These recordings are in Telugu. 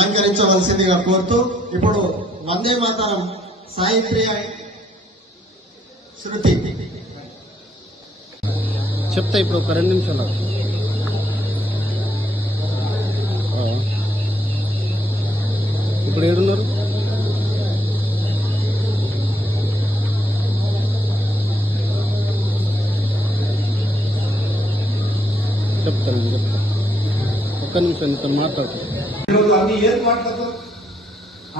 అలంకరించవలసిందిగా కోరుతూ ఇప్పుడు వందే మాతరం సాయి ప్రియ శృతి చెప్తా ఇప్పుడు ఒక 2 నిమిషాలు. ఇప్పుడు ఏడున్నారు? చెప్తాను ఒక్క నిమిషం ఇంత మాట్లాడుతాను. ఈరోజు అన్ని ఏర్పాట్లతో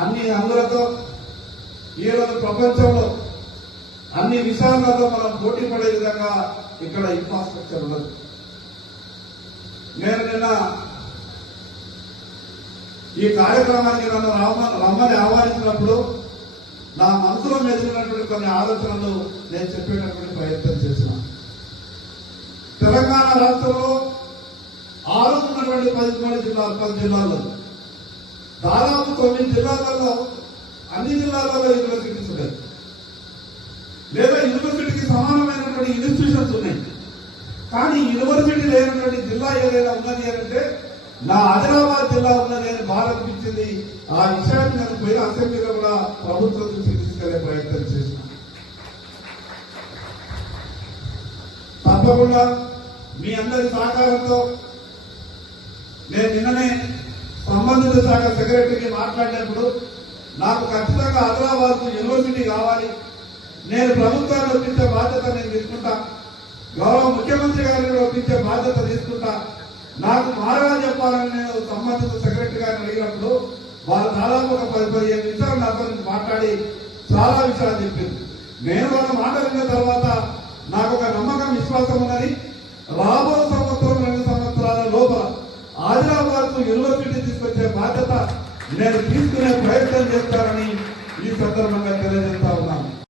అన్ని అందులతో ఈరోజు ప్రపంచంలో అన్ని విషయాలతో మనం పోటీ పడే విధంగా ఇక్కడ ఇన్ఫ్రాస్ట్రక్చర్ ఉండదు. నేను నిన్న ఈ కార్యక్రమానికి నన్ను రమ్మని ఆహ్వానించినప్పుడు నా మనసులో మెదిలినటువంటి కొన్ని ఆలోచనలు నేను చెప్పేటటువంటి ప్రయత్నం చేసిన. తెలంగాణ రాష్ట్రంలో 6 ఉన్నటువంటి 10 జిల్లాల్లో దాదాపు 9 జిల్లాలలో అన్ని జిల్లాలలో యూనివర్సిటీస్ ఉన్నాయి, లేదా యూనివర్సిటీకి సమానమైనటువంటి ఇన్స్టిట్యూషన్స్ ఉన్నాయి. కానీ యూనివర్సిటీ లేనటువంటి జిల్లా ఏదైనా ఉన్నది అంటే నా ఆదిలాబాద్ జిల్లా ఉన్నది అని బాధ అనిపించింది. ఆ విషయాన్ని నేను పోయిన అసెంబ్లీలో కూడా ప్రభుత్వం దృష్టికి తీసుకెళ్లే ప్రయత్నం చేసిన. తప్పకుండా మీ అందరి సహకారంతో నేను నిన్ననే సంబంధిత శాఖ సెక్రటరీకి మాట్లాడినప్పుడు నాకు ఖచ్చితంగా ఆదిలాబాద్ యూనివర్సిటీ కావాలి, నేను ప్రభుత్వాన్ని ఒప్పించే బాధ్యత నేను తీసుకుంటా, గౌరవ ముఖ్యమంత్రి గారిని ఒప్పించే బాధ్యత తీసుకుంటా, నాకు మారగా చెప్పాలని నేను సంబంధిత సెక్రటరీ గారిని అడిగినప్పుడు వాళ్ళు దాదాపు ఒక 10-15 నిమిషాలు నాతో మాట్లాడి చాలా విషయాలు చెప్పింది. నేను వాళ్ళ మాట విన్న తర్వాత నాకు ఒక నమ్మకం, విశ్వాసం ఉన్నది. రాబో సంవత్సరం 2 సంవత్సరాల లోపల ఆదిలాబాద్ యూనివర్సిటీ తీసుకొచ్చే బాధ్యత నేను తీసుకునే ప్రయత్నం చేస్తానని ఈ సందర్భంగా తెలియజేస్తాను.